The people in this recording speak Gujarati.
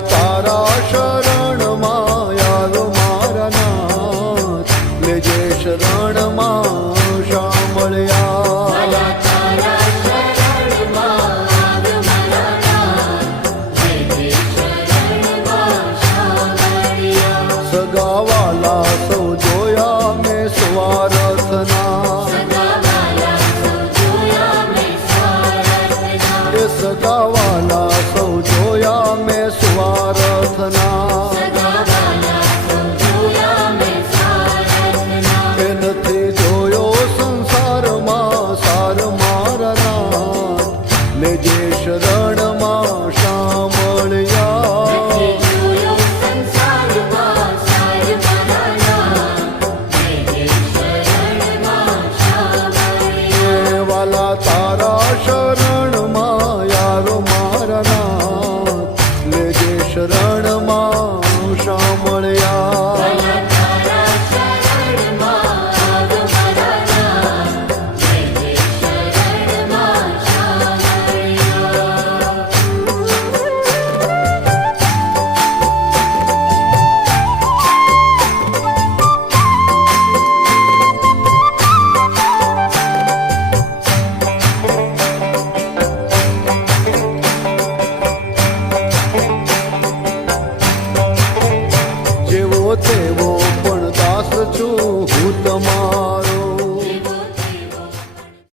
ta શરણમાં શામળિયા